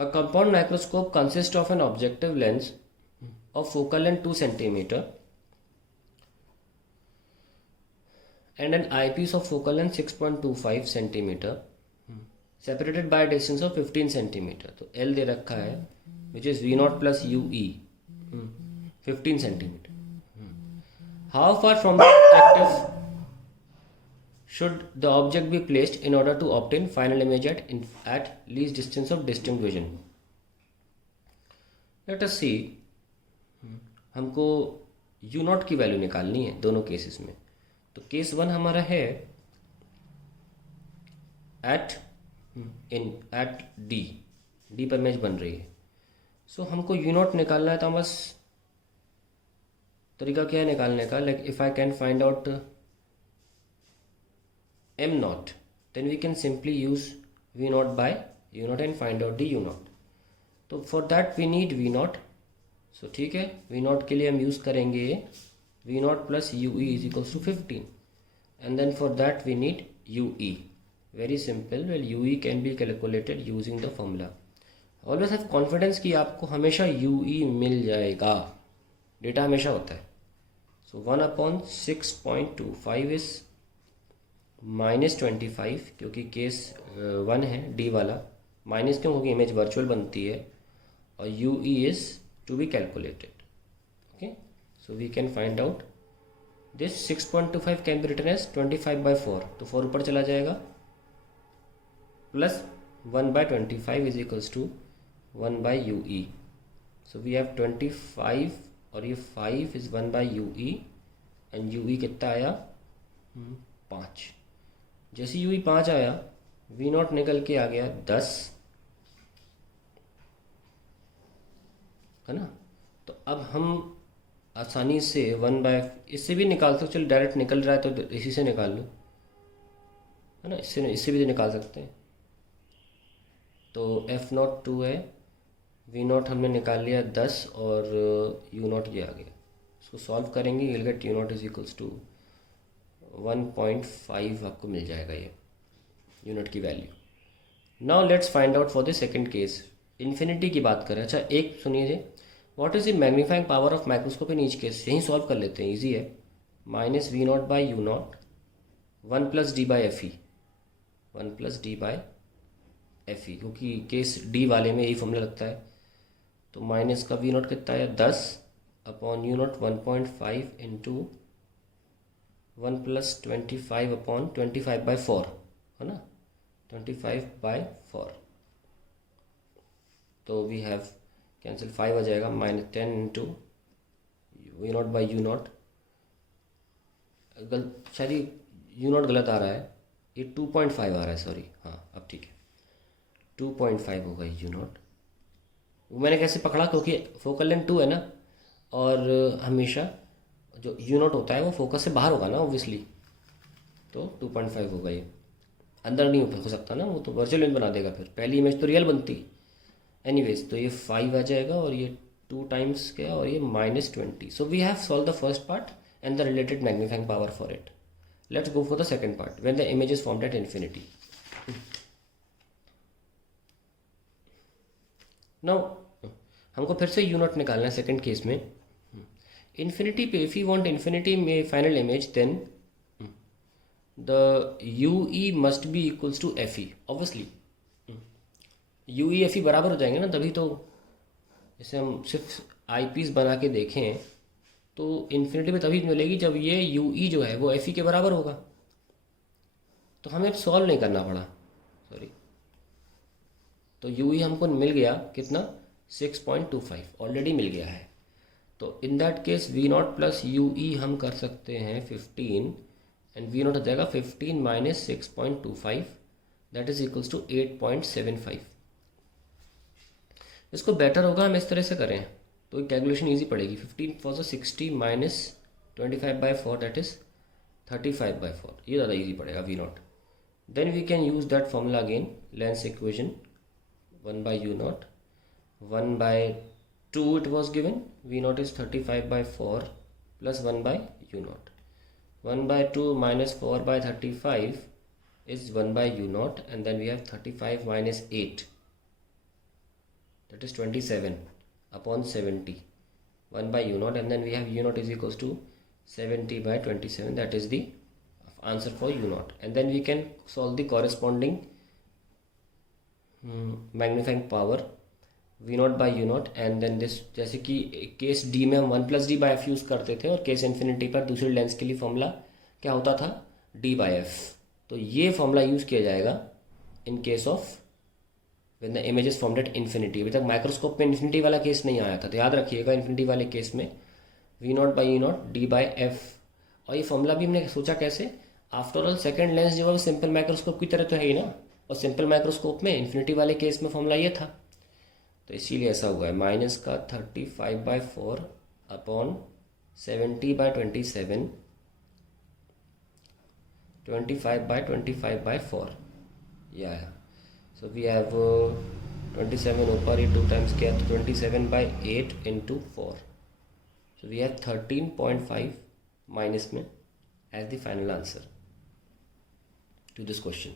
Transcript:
A compound microscope consists of an objective lens of focal length 2 centimeter and an eyepiece of focal length 6.25 centimeter separated by a distance of 15 centimeter. तो L दे रखा है which is V naught plus UE 15 centimeter. How far from the objective should the object be placed in order to obtain final image at least distance of distinct vision? Let us see. हमको U naught की value निकालनी है दोनों cases में. तो case 1 हमारा है eight D पर इमेज बन रही है. सो हमको U naught निकालना है. तो बस तरीका क्या है निकालने का, like if I can find out M naught, then we can simply use V naught by U naught and find out the U naught. तो for that we need V naught. So ठीक है, V naught के लिए हम use करेंगे V naught plus UE is equals to 15 and then for that we need UE. Very simple. Well, UE can be calculated using the formula. Always have confidence कि आपको हमेशा UE मिल जाएगा. Data हमेशा होता है. So 1/6.25 is -25 क्योंकि case 1 है D वाला. माइनस क्यों, होगी इमेज वर्चुअल बनती है और UE is to be calculated. Okay, so we can find out this 6.25 can be written as 25/4. तो 4 ऊपर चला जाएगा plus 1/25 is equals to 1/UE. So we have 25 और ये 5 is 1/UE and UE कितना आया 5. जैसे UE 5 आया V naught निकल के आ गया 10 है ना. तो अब हम आसानी से 1/, इससे भी निकाल सकते, चलो डायरेक्ट निकल रहा है तो इसी से निकाल लो है ना. इससे भी निकाल सकते हैं. तो F naught 2 है, V naught हमने निकाल लिया 10 और U naught ये आ गया. इसको सॉल्व करेंगे you'll get U naught is equals to 1.5 आपको मिल जाएगा ये U naught की value. Now let's find out for the second case. Infinity की बात करें. अच्छा एक सुनिए जी, what is the magnifying power of microscope in each case. यहीं सॉल्व कर लेते हैं, इजी है. -V naught by U naught 1 + D by FE 1 + D by FE क्योंकि केस डी वाले में यही फॉर्मूला लगता है. तो माइनस का V naught कितना है 10 upon U naught 1.5 into 1 + 25 upon 25/4 है ना. 25/4. तो वी हैव कैंसिल 5 आ जाएगा. -10 into V naught by U naught. शायद U naught गलत आ रहा है, ये 2.5 आ रहा है. सॉरी, हाँ अब ठीक है 2.5 होगा U naught. वो मैंने कैसे पकड़ा, क्योंकि फोकल लेंथ 2 है ना और हमेशा जो U naught होता है वो फोकस से बाहर होगा ना ऑब्वियसली. तो 2.5 होगा. ये अंदर नहीं हो सकता ना, वो तो वर्चुअल इमेज बना देगा. फिर पहली इमेज तो रियल बनती. एनीवेज तो ये 5 आ जाएगा और ये 2 टाइम्स क्या और ये -20. So we have solved the first part and the related magnifying power for it. Let's go for the second part when the image is formed at infinity. Now हमको फिर से U naught निकालना है second case में. Infinity पे if you want infinity में final image then the UE must be equals to FE. Obviously UE FE बराबर हो जाएंगे ना, तभी तो. जैसे हम सिर्फ आईपीस बना के देखें तो इन्फिनिटी में तभी मिलेगी जब ये UE जो है वो FE के बराबर होगा. तो हमें अब सॉल्व नहीं करना पड़ा, सॉरी. तो UE हमको मिल गया कितना 6.25 ऑलरेडी मिल गया है. तो in that case V naught plus UE हम कर सकते हैं 15 एंड V naught हो जाएगा 15 - 6.25 दैट इज इक्वल्स टू 8.75. इसको बेटर होगा हम इस तरह से करें तो कैलकुलेशन ईजी पड़ेगी. 15 फॉर 60 - 25/4 दैट इज 35/4. ये ज़्यादा ईजी पड़ेगा V naught. Then we can use that formula again, lens equation 1/U naught 1/2 it was given. V naught is 35/4 plus 1/U naught. 1/2 minus 4/35 is 1/U naught and then we have 35 minus 8 that is 27 upon 70, 1 by u naught, and then we have u naught is equals to 70 by 27. That is the answer for u naught. And then we can solve the corresponding magnifying power V naught by U naught, and then this, जैसे कि case D में हम 1 plus D by F use करते थे, और case infinity पर दूसरी lens के लिए फॉर्मूला क्या होता था, डी बाई एफ. तो ये फॉर्मूला यूज़ किया जाएगा in case of when the image is formed at infinity. अभी तक माइक्रोस्कोप में इन्फिनिटी वाला केस नहीं आया था, तो याद रखिएगा इन्फिनिटी वाले केस में V naught by U naught D by F. और ये फॉर्मूला भी हमने सोचा कैसे, आफ्टर ऑल सेकेंड लेंस जो है वो सिंपल माइक्रोस्कोप की तरह तो है ही ना, और सिंपल माइक्रोस्कोप में इन्फिनिटी वाले केस में फॉर्मूला ये था, तो इसीलिए ऐसा हुआ है. माइनस का 35/4 अपॉन 70/27, 25/25/4 ये आया. सो वी हैव 27 ऊपर, ये 2 टाइम्स किया तो 27/8 into 4. So we have 13.5 minus में as the final answer to this question.